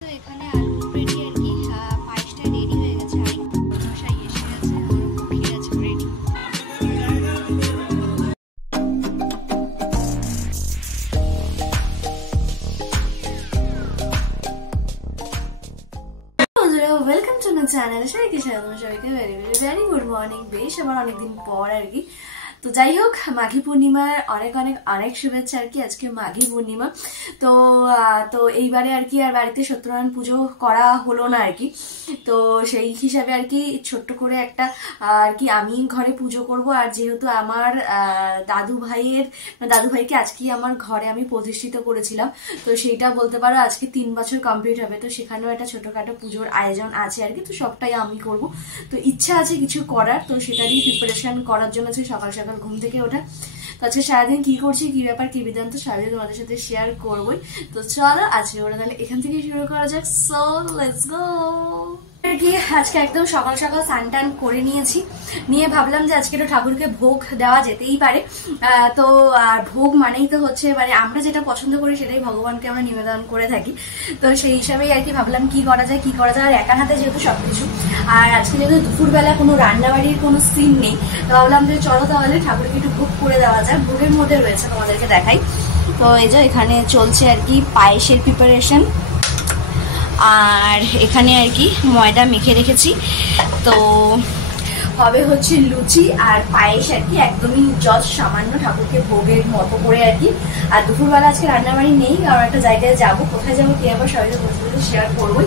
তো এখানে অলরেডি আর কি পায়েসটা রেডি হয়ে গেছে, আর মশাই এসে গেছে, আমার ক্ষীর আছে ready. Welcome to my channel. সবাইকে স্বাগত, সবাইকে very very very good morning. বেশ আবার অনেকদিন পর আর কি। তো যাই হোক, মাঘী পূর্ণিমার অনেক অনেক অনেক শুভেচ্ছা আর কি। আজকে মাঘী পূর্ণিমা, তো তো এইবারে আর কি আর বাড়িতে সত্যনারায়ণ পুজো করা হলো না আর কি। তো সেই হিসাবে আর কি ছোট্ট করে একটা আর কি আমি ঘরে পুজো করব। আর যেহেতু আমার দাদু ভাইকে আজকে আমার ঘরে আমি প্রতিষ্ঠিত করেছিলাম, তো সেইটা বলতে পারো আজকে 3 বছর কমপ্লিট হবে। তো সেখানেও একটা ছোটখাটো পুজোর আয়োজন আছে আর কি। তো সবটাই আমি করব, তো ইচ্ছা আছে কিছু করার, তো সেটারই প্রিপারেশন করার জন্য সকাল সকাল ঘুম থেকে ওঠা। তো আজকে সারাদিন কি করছি, কি ব্যাপার, কি বিধান্ত সারাদিন তোমাদের সাথে শেয়ার করবোই। তো চলো আজকে ওরা তাহলে এখান থেকে শুরু করা যাক। So let's go. আজকে একদম সকাল সকাল স্নান টান করে নিয়েছি, নিয়ে ভাবলাম যে আজকে একটু ঠাকুরকে ভোগ দেওয়া যেতেই পারে। তো ভোগ মানেই তো হচ্ছে মানে আমরা যেটা পছন্দ করি সেটাই ভগবানকে আমরা নিবেদন করে থাকি। তো সেই হিসাবেই আর কি ভাবলাম কি করা যায় আর একার হাতে যেহেতু সবকিছু, আর আজকে যেহেতু দুপুরবেলা কোনো রান্নাবাড়ির কোনো সিন নেই, তো ভাবলাম যে চলো তাহলে ঠাকুরকে একটু ভোগ করে দেওয়া যায়। ভোগের মধ্যে রয়েছে তোমাদেরকে দেখাই। তো এই যে এখানে চলছে আর কি পায়েসের প্রিপারেশন, আর এখানে আর কি ময়দা মেখে রেখেছি। তো হবে হচ্ছে লুচি আর পায়েস আর কি, একদমই জাস্ট সামান্য ঠাকুরকে ভোগের মতো করে আর কি। আর দুপুরবেলা আজকে রান্নাবাড়ি নেই, কারণ একটা জায়গায় যাবো, কোথায় যাবো কি আবার সবাইকে বসে বসে শেয়ার করবোই।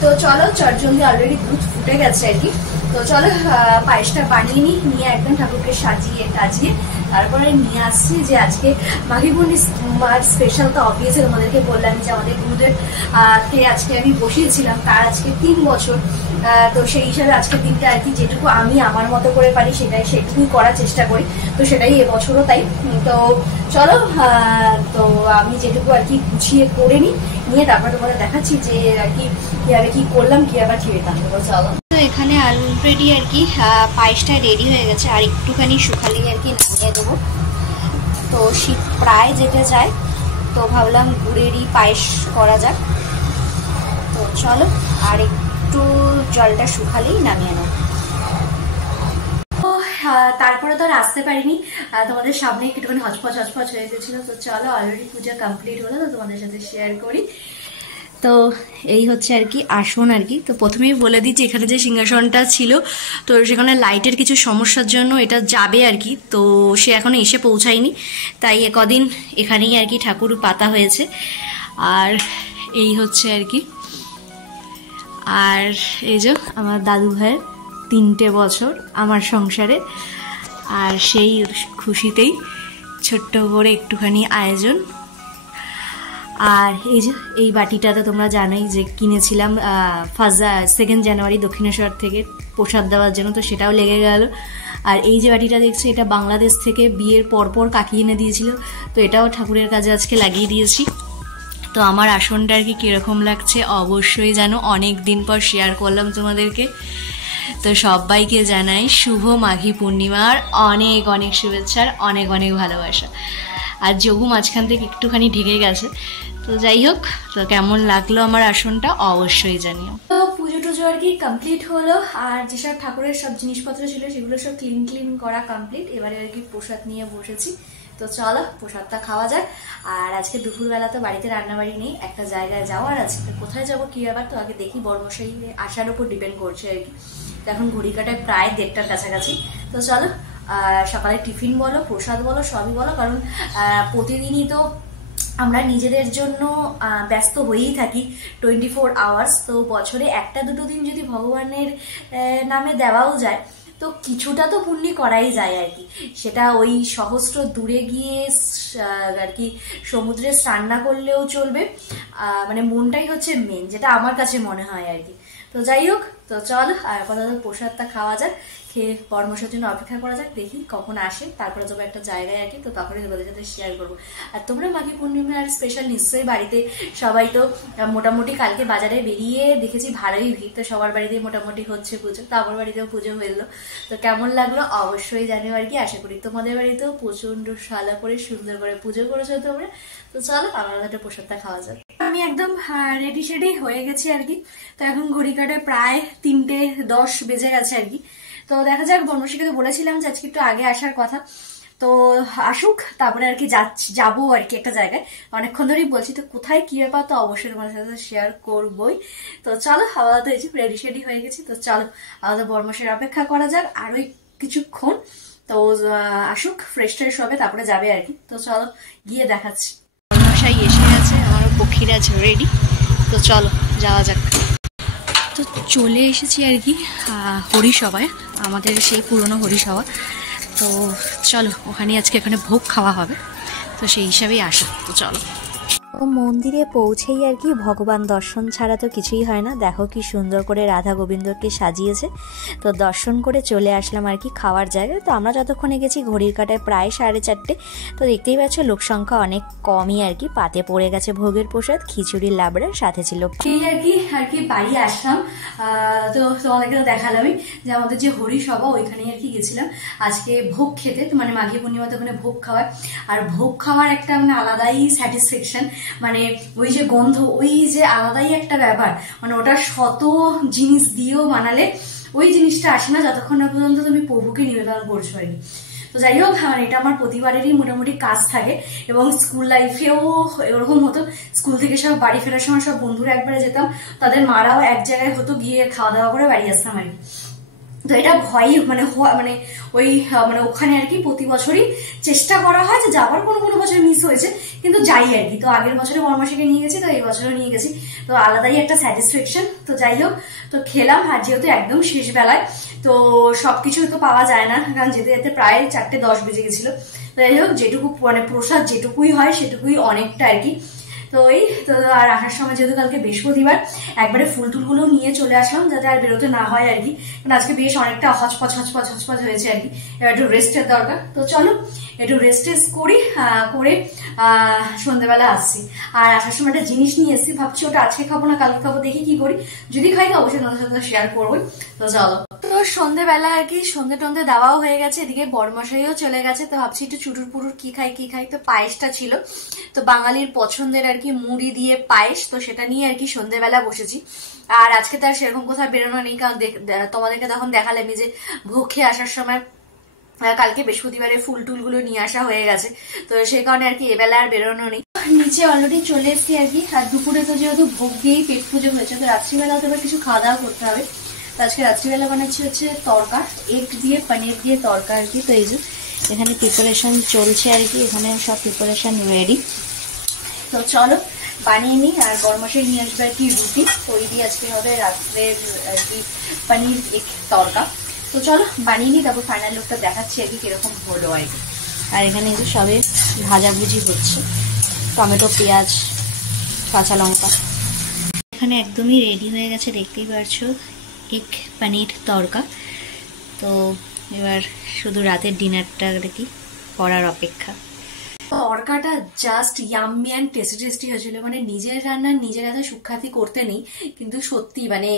তো চলো, চটজলদি অলরেডি দুধ ফুটে গেছে আর কি। তো চলো পায়েসটা বানিয়ে নিয়ে একদম ঠাকুরকে সাজিয়ে টাজিয়ে তারপরে নিয়ে আসছি। যে আজকে মাঘী পূর্ণিমার স্পেশাল তো অবভিয়াসলি তোমাদেরকে বললাম যে আমাদের গুরুদেব কে আজকে আমি বসিয়েছিলাম, তার আজকে 3 বছর। তো সেই হিসাবে আজকের দিনটা আর কি যেটুকু আমি আমার মতো করে পারি সেটুকুই করার চেষ্টা করি। তো সেটাই এবছরও তাই। তো চলো, তো আমি যেটুকু আর কি গুছিয়ে করে নিয়ে তারপরে তোমাদের দেখাচ্ছি যে আর কি কিভাবে কি করলাম, কি আবার ঠিক থাকবো। চলো, তো এখানে অলরেডি আর কি পায়েসটা রেডি হয়ে গেছে, আর একটুখানি শুকালি আর কি নামিয়ে দেবো। তো শীত প্রায় যেতে যায়, তো ভাবলাম গুড়েরই পায়েস করা যাক। তো চলো, আর একটু জলটা শুকালেই নামিয়ে নেব। তারপরে তো আর আসতে পারিনি, তোমাদের সামনে একটুখানি হচপচ হয়ে গেছিল। তো চলো, অলরেডি পূজা কমপ্লিট হলো, তো তোমাদের সাথে শেয়ার করি। তো এই হচ্ছে আর কি আসন আর কি। তো প্রথমেই বলে দিচ্ছি, এখানে যে সিংহাসনটা ছিল, তো সেখানে লাইটের কিছু সমস্যার জন্য এটা যাবে আর কি। তো সে এখনো এসে পৌঁছায়নি, তাই কদিন এখানেই আর কি ঠাকুর পাতা হয়েছে। আর এই হচ্ছে আর কি, আর এই যে আমার দাদু ভাইয়ের 3টে বছর আমার সংসারে, আর সেই খুশিতেই ছোট্ট করে একটুখানি আয়োজন। আর এই যে এই বাটিটা তো তোমরা জানোই যে কিনেছিলাম 2nd জানুয়ারি দক্ষিণেশ্বর থেকে প্রসাদ দেওয়ার জন্য, তো সেটাও লেগে গেল। আর এই যে বাটিটা দেখছো, এটা বাংলাদেশ থেকে বিয়ের পরপর কাকি এনে দিয়েছিল, তো এটাও ঠাকুরের কাজে আজকে লাগিয়ে দিয়েছি। তো আমার আসনটা আর কি কীরকম লাগছে অবশ্যই জানো, অনেক দিন পর শেয়ার করলাম তোমাদেরকে। তো সবাইকে জানাই শুভ মাঘী পূর্ণিমার অনেক অনেক শুভেচ্ছার অনেক অনেক ভালোবাসা। আর যোগু মাঝখান থেকে একটুখানি ঢেকে গেছে। তো যাই হোক, তো কেমন লাগলো আমার আসনটা অবশ্যই জানিও। তো পুজো টুজো আর কি কমপ্লিট হলো, আর যেসব ঠাকুরের সব জিনিসপত্র ছিল সেগুলো সব ক্লিন করা কমপ্লিট। এবারে আর কি প্রসাদ নিয়ে বসেছি। তো চলো প্রসাদটা খাওয়া যাক। আর আজকে দুপুরবেলা তো বাড়িতে রান্নাবাড়ি নেই, একটা জায়গায় যাওয়ার আছে। তো কোথায় যাবো কি ব্যাপার, তো আগে দেখি, বড়মশাই আসার উপর ডিপেন্ড করছে আর কি। তো এখন ঘড়ি কাটায় প্রায় 1:30টার কাছাকাছি। তো চলো, সকালে টিফিন বলো, প্রসাদ বলো, সবই বলো, কারণ প্রতিদিনই তো আমরা নিজেদের জন্য ব্যস্ত হয়েই থাকি 24 আওয়ার্স। তো বছরে 1-2 দিন যদি ভগবানের নামে দেওয়াও যায়, তো কিছুটা তো পুণ্য করাই যায় আর কি। সেটা ওই সহস্র দূরে গিয়ে আর কি সমুদ্রে স্নান না করলেও চলবে, মানে মনটাই হচ্ছে মেন, যেটা আমার কাছে মনে হয় আর কি। তো যাই হোক, তো চল আর আপাতত প্রসাদটা খাওয়া যাক, খেয়ে পরামর্শের জন্য অপেক্ষা করা যাক, দেখি কখন আসে, তারপরে যাবো একটা জায়গায় আর কি। তো তখনই তোমাদের সাথে শেয়ার করবো। আর তোমরা মাঘী পূর্ণিমার স্পেশাল নিশ্চয়ই বাড়িতে সবাই তো মোটামুটি কালকে বাজারে বেরিয়ে দেখেছি ভালোই ভিড়, তো সবার বাড়িতে মোটামুটি হচ্ছে পুজো, তো আমার বাড়িতেও পুজো হলো। তো কেমন লাগলো অবশ্যই জানিও আর কি। আশা করি তোমাদের বাড়িতেও প্রচন্ড সালা করে সুন্দর করে পুজো করেছো তোমরা। তো চলো আমার একটা প্রসাদটা খাওয়া যাক। আমি একদম রেডি শেডি হয়ে গেছি আর কি। তো এখন ঘড়ি কাটে প্রায় 3:10 বেজে গেছে আর কি। তো দেখা যাক, বর্মশীকে তো বলেছিলাম যে আজকে একটু আগে আসার কথা, তো আসুক তারপরে আর কি যাবো আর কি একটা জায়গায়। অনেকক্ষণ ধরেই বলছি, তো কোথায় কি ব্যাপার তো অবশ্যই তোমাদের সাথে শেয়ার করবোই। তো চলো, আলাদা হয়েছি, রেডি শেডি হয়ে গেছি। তো চলো আলাদা বর্মশের অপেক্ষা করা যাক আরো কিছুক্ষণ। তো আসুক, ফ্রেশ ট্রেশ হবে তারপরে যাবে আর কি। তো চলো গিয়ে দেখাচ্ছি। বর্মশাই এসে গেছে, আমারও পক্ষীরা আছে রেডি। তো চলো যাওয়া যাক। তো চলে এসেছি আর কি হরিসভায়, আমাদের সেই পুরনো হরিসভা। তো চলো ওখানে আজকে এখানে ভোগ খাওয়া হবে, তো সেই হিসাবেই আসা। তো চলো। ও মন্দিরে পৌঁছেই আর কি ভগবান দর্শন ছাড়া তো কিছুই হয় না। দেখো কি সুন্দর করে রাধা গোবিন্দকে সাজিয়েছে। তো দর্শন করে চলে আসলাম আর কি খাওয়ার জায়গায়। তো আমরা যতক্ষণে গেছি ঘড়ির কাটায় প্রায় 4:30। তো দেখতেই পাচ্ছ লোক সংখ্যা অনেক কমই আর কি। পাতে পড়ে গেছে ভোগের প্রসাদ, খিচুড়ির লাবড়ার সাথে ছিল সেই আর কি বাড়ি আসলাম। তো তোমাদেরকে তো দেখালামই যে আমাদের যে হরিসভা ওইখানে আর কি গেছিলাম আজকে ভোগ খেতে। তো মানে মাঘী পূর্ণিমাতে ওখানে ভোগ খাওয়ায়, আর ভোগ খাওয়ার একটা মানে আলাদাই স্যাটিসফ্যাকশন, মানে ওই যে গন্ধ, ওই যে আলাদাই একটা ব্যাপার। মানে ওটা শত জিনিস দিয়েও বানালে ওই জিনিসটা আসে না যতক্ষণ না পর্যন্ত তুমি প্রভুকে নিবেদন করছো আর কি। তো যাই হোক, এটা আমার প্রতিবারেরই মোটামুটি কাজ থাকে, এবং স্কুল লাইফেও এরকম হতো। স্কুল থেকে সব বাড়ি ফেরার সময় সব বন্ধুরা একবারে যেতাম, তাদের মারাও এক জায়গায় হতো, গিয়ে খাওয়া দাওয়া করে বাড়ি আসতাম আর কি। তো এটা ভয় মানে ওই মানে ওখানে আর কি প্রতি বছরই চেষ্টা করা হয় যে যাবার কোনো বছর মিস হয়েছে কিন্তু যাই আর কি। তো আগের বছরে বর্মশীকে নিয়ে গেছি, তো এই বছরও নিয়ে গেছি, তো আলাদাই একটা স্যাটিসফ্যাকশন। তো যাই হোক, তো খেলাম। আর যেহেতু একদম শেষ বেলায়, তো সবকিছু তো পাওয়া যায় না, কারণ যেতে যেতে প্রায় 4:10 বেজে গেছিল। তো যাই হোক, যেটুকু মানে প্রসাদ যেটুকুই হয় সেটুকুই অনেকটা আর কি। তো আর আসার সময় যেহেতু কালকে বৃহস্পতিবার, একবারে ফুল টুলগুলো নিয়ে চলে আসলাম যাতে আর বেরোতে না হয় আর কি। কারণ আজকে বেশ অনেকটা হচপচ হয়েছে আর কি, এবার একটু রেস্টের দরকার। তো চলো একটু রেস্ট করি, করে সন্ধ্যেবেলা আসছি। আর আসার সময় একটা জিনিস নিয়ে এসেছি, ভাবছি ওটা আজকে খাবো না কালকে খাবো, দেখি কি করি। যদি খাই তো অবশ্যই তোমাদের সাথে শেয়ার করবোই। তো চলো। তো সন্ধ্যেবেলা আর কি সন্ধ্যে টন্ধে দেওয়াও হয়ে গেছে, এদিকে বরমশাইও চলে গেছে। তো ভাবছি একটু চুটুর পুরুর কি খাই। তো পায়েসটা ছিল, তো বাঙালির পছন্দের আর কি মুড়ি দিয়ে পায়েস, তো সেটা নিয়ে আর কি সন্ধ্যেবেলা বসেছি। আর আজকে তো আর সেরকম কোথাও বেরোনো নেই, কারণ তোমাদেরকে তখন দেখালাম যে ভোগ খেয়ে আসার সময় কালকে বৃহস্পতিবারে ফুল টুল গুলো নিয়ে আসা হয়ে গেছে। তো সেই কারণে আর কি এবেলা আর বেরোনো নেই। নিচে অলরেডি চলে এসেছি আর কি। আর দুপুরে তো যেহেতু ভোগ দিয়েই পেট পুজো হয়েছে, তো রাত্রিবেলাও তো এবার কিছু খাওয়া দাওয়া করতে হবে। তো আজকে রাত্রিবেলা বানাচ্ছি হচ্ছে তরকা, এগ দিয়ে পনির দিয়ে তরকা আর কি। তো এই যে এখানে প্রিপারেশন চলছে আর কি, এখানে সব প্রিপারেশন রেডি। তো চলো বানিয়ে নিই। আর বরমশাই নিয়ে আসবে আর কি রুটি, তো ওই দিয়ে আজকে হবে রাত্রের আর কি পনির এগ তরকা। তো চলো বানিয়ে নিই, তারপর ফাইনাল লুকটা দেখাচ্ছি আর কি কিরকম হলো আর কি। আর এখানে এই যে সবে ভাজাভুজি হচ্ছে, টমেটো পেঁয়াজ কাঁচা লঙ্কা। এখানে একদমই রেডি হয়ে গেছে, দেখতেই পারছো এগ পনির তরকা। তো এবার শুধু রাতের ডিনারটা কি করার অপেক্ষা। তরকাটা জাস্ট ইয়াম্মি অ্যান্ড টেস্টি হয়েছিল। মানে নিজের রান্না নিজের হাতে সুখ্যাতি করতে নেই, কিন্তু সত্যি মানে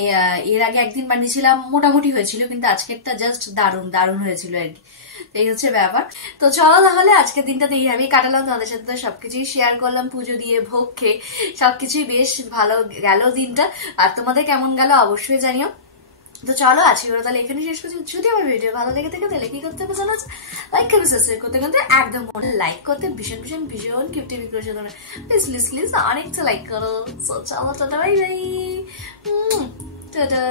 এর আগে একদিন বানিয়েছিলাম মোটামুটি হয়েছিল, কিন্তু আজকেরটা জাস্ট দারুণ হয়েছিল আর কি। এই হচ্ছে ব্যাপার। তো চলো তাহলে আজকের দিনটা এইভাবেই কাটালাম, তোমাদের সাথে সবকিছুই শেয়ার করলাম, পুজো দিয়ে ভোগ খেয়ে সবকিছুই বেশ ভালো গেল দিনটা। আর তোমাদের কেমন গেল অবশ্যই জানিও। তো চলো আজকে ওরা তাহলে এখানে শেষ করছি। যদি আমার ভিডিও ভালো লেগে থাকে তাহলে কি করতে হবে জানো, লাইক করবে, সাবস্ক্রাইব করতে কিন্তু একদম লাইক করতে ভীষণ কিউটি করেছে তোমরা, প্লিজ অনেকটা লাইক করো। চলো টাটা বাই বাই, টাটা।